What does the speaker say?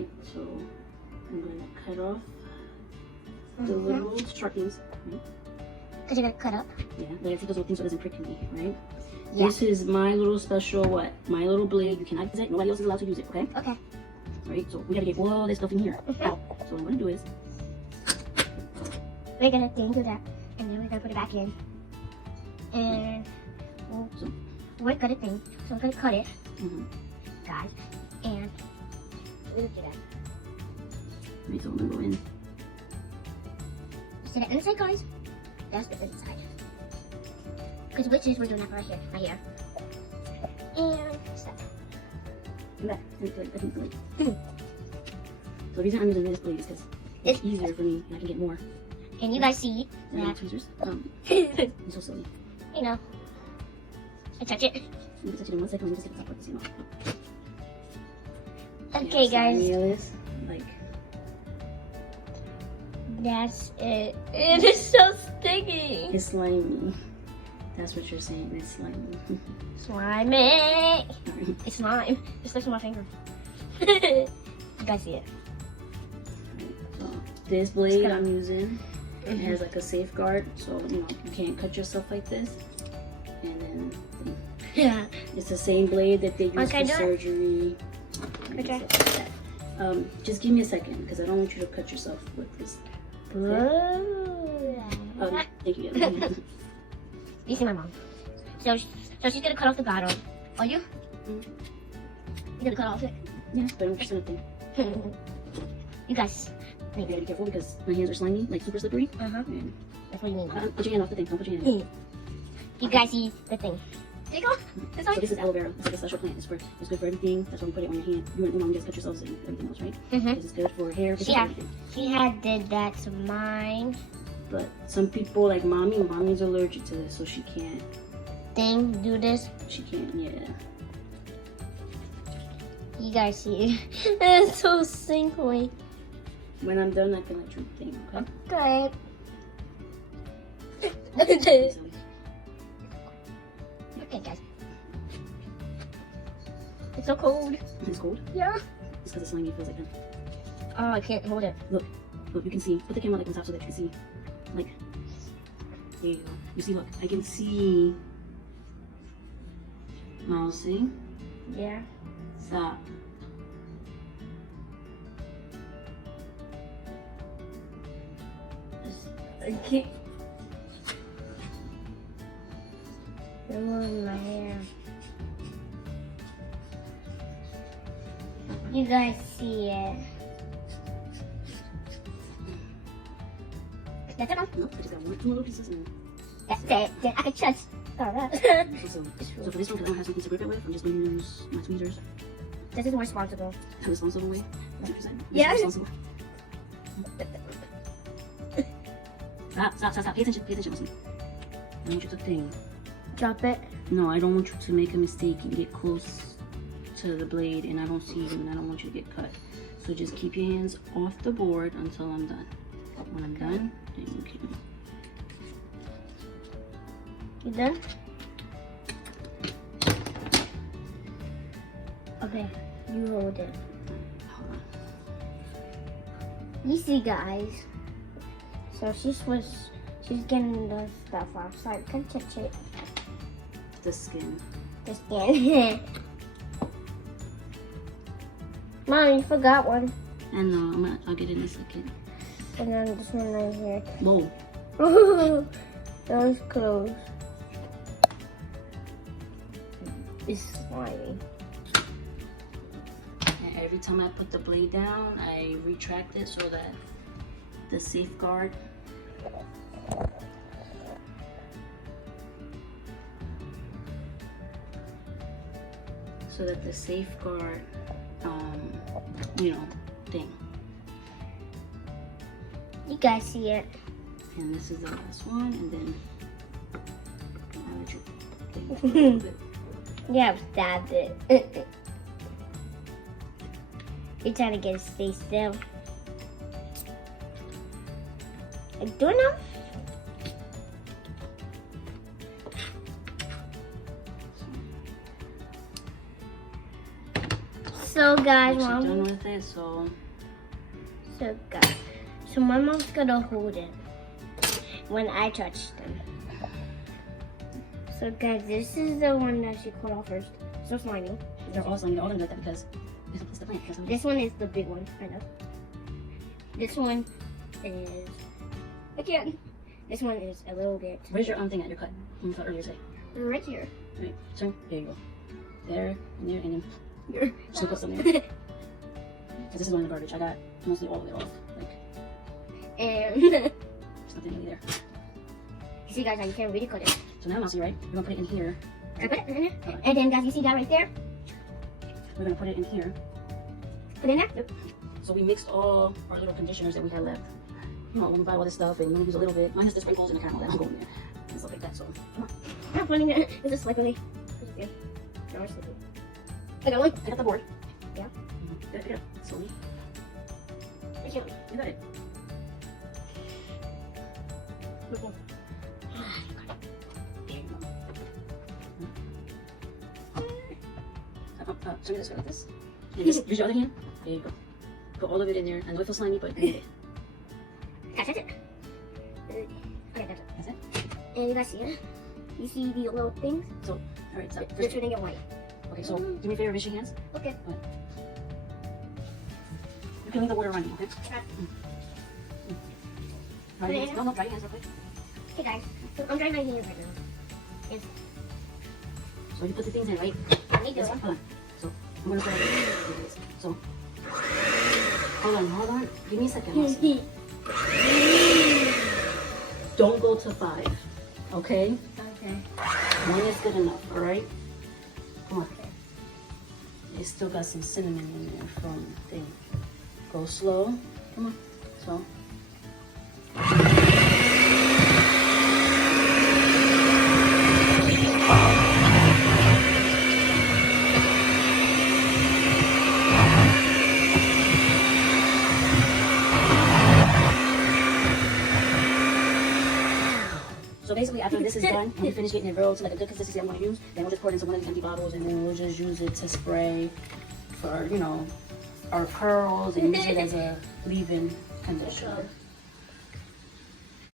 right? So I'm gonna cut off the little sharp things, right? Because you're gonna cut up. Yeah, but I take those little things so it doesn't prick me, right? Yeah. This is my little special what? My little blade. You cannot use it. Nobody else is allowed to use it, okay? Okay. Right? So we gotta get all this stuff in here. Out. So what I'm gonna do is We're gonna do that, and then we're gonna put it back in. And we're gonna think. So we're gonna cut it, guys, and we're gonna do that. Right, so I'm gonna go in. So the inside, guys, that's the inside. Because witches, we're doing that right here, right here. And stop. Back. I think blade. So the reason I'm using this blade is because it's easier for me and I can get more. And you guys see that. Tweezers. I'm so silly. You know. I touch it. I'm gonna touch it in 1 second. Let me just get the top part to see it. Okay, guys. This, like. That's it. It is so sticky. It's slimy. That's what you're saying. It's slimy. Slimy. It's slime. It sticks on my finger. You guys see it. Right, so this blade I'm using, it has like a safeguard, so you know you can't cut yourself like this. And then Yeah. it's the same blade that they use Okay, for surgery. Okay. Just give me a second because I don't want you to cut yourself with this. Thank you. You see my mom. So she's gonna cut off the bottom. Are you? You gonna cut off it? Yeah, but I'm just gonna think. You guys. You gotta be careful because my hands are slimy, like super slippery. And that's what you mean. Put your hand off the thing. Don't put your hand in. You guys see the thing. There you go. So this is aloe vera. It's like a special plant. It's good for everything. That's why we put it on your hand. You and your mom just cut yourselves and everything else, right? Because it's good for hair. She had did that to mine. But some people like mommy's allergic to this, so she can't. Do this. She can't. Yeah. You guys see? It's so sinkly. When I'm done, I can let you think. Okay. Okay, guys. It's so cold. It's cold. Yeah. It's because it's slimy. It feels like that. Oh, I can't hold it. Look, you can see. Put the camera like on top so that you can see. Like, there you go. You see, look, I can see. Mousy. Yeah. Stop. I can't. Remove my hair. You guys see it. That's it all? Nope, I just got two little pieces and That's it. Then I can just. Alright. so for this one, because I don't have something to grip it with, I'm just going to use my tweezers. This is more responsible. The responsible way. That's what you're saying? Yeah. Responsible. Stop. Pay attention, listen. I want you to think. Drop it. No, I don't want you to make a mistake and get close to the blade and I don't see you and I don't want you to get cut. So just keep your hands off the board until I'm done. When I'm done, then you can. You done? Okay, you hold it. Hold on. You see, guys. So she's getting the stuff off, so I can touch it. The skin. The skin. Mom, you forgot one. I know, I'll get it in a second. And then this one right here. Whoa. That was close. It's slimy. And every time I put the blade down, I retract it so that the safeguard thing. You guys see it. And this is the last one, and then I'll let you think for a little bit. Yeah, I've stabbed it. You're trying to get it to stay still. Like, do it now? So guys, Once Mom. you're done with it, so guys, so my mom's gonna hold it when I touch them. So guys, this is the one that she cut off first. So slimy. they're all slimy. They're all gonna be like that because it's the plant. This one is the big one, I know. This one is again. This one is a little bit. Where's your thing at your cut? From the earlier today. Right here. Right, turn. There you go. There, and there, and then Here. just put some there. Because this is one in the garbage. I got mostly all of it off. Like, And there's nothing really there. you see, guys, how you can't really cut it. So now, Mousy, right? We're gonna put it in here. I put it in there. Okay. And then, guys, you see that right there? We're gonna put it in here. Put it in there. Yep. So we mixed all our little conditioners that we had left. You know, when we buy all this stuff and we're gonna use a little bit. Minus the sprinkles and the caramel that I'm going there. And stuff like that. So come on. I'm putting it. It's just slippery. It's good. No, it's slippery. I got one. I got the board. Yeah. Mm-hmm. Pick it up. Slowly. Right here. You got it. Look one. There you go. Show me this way like this. And just use your other hand. There you go. Put all of it in there. I know it feels slimy, but you need it. That's it. Okay, that's it. That's it. And you guys see it? You see the little things? So, alright, so They're turning it white. okay, so do me a favor, rinse your hands. Okay. You can leave the water running, okay? Okay. Dry your hands. No, dry your hands real quick. Okay, guys. So I'm drying my hands right now. Yes. So you put the things in, right? Let me do This it. one? Hold on. So I'm gonna put it. So hold on. Give me a second. Marcy. Don't go to 5. Okay? Okay. 1 is good enough, alright? Come on. It's still got some cinnamon in there from the thing. Go slow. Come on. Slow. So basically, after this is done, and we finish getting it rolled to like a good consistency I'm going to use, then we'll just pour it into one of these empty bottles, and then we'll just use it to spray for, you know, our curls and use it as a leave-in conditioner.